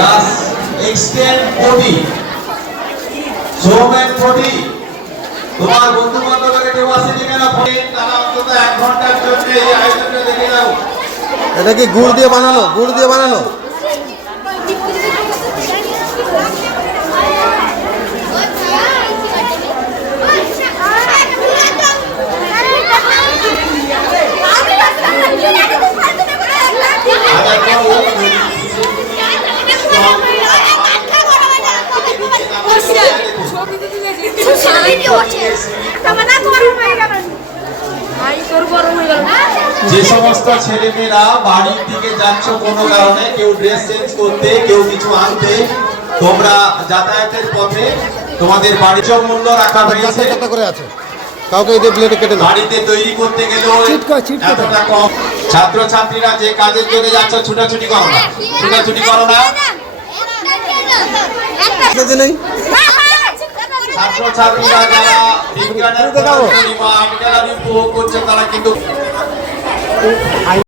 Class extend forty সোমেন forty তোমার বন্ধু বান্ধবের কেউ আসেনি কেন? ফোনে তারা অন্তত এক ঘণ্টার জন্য এই আয়োজনটা দেখে যাও এটা কি গুড় দিয়ে বানানো গুড় দিয়ে বানানো যে সমস্ত ছেলেমেয়েরা বাড়ির দিকে যাচ্ছ কোনো কারণে কেউ ড্রেস চেঞ্জ করতে কেউ কিছু আনতে তোমরা যাতায়াতের পথে তোমাদের বাড়ির সব মূল্য রাখা হয়েছে করে আছে কাউকে এই দিয়ে কেটে বাড়িতে তৈরি করতে এতটা কম ছাত্র ছাত্রীরা যে কাজের জন্য যাচ্ছ ছুটাছুটি করো না ছুটাছুটি করো না কেটে নেই ছাত্র ছাত্রীরা যারা বিজ্ঞানের উপভোগ করছে তারা কিন্তু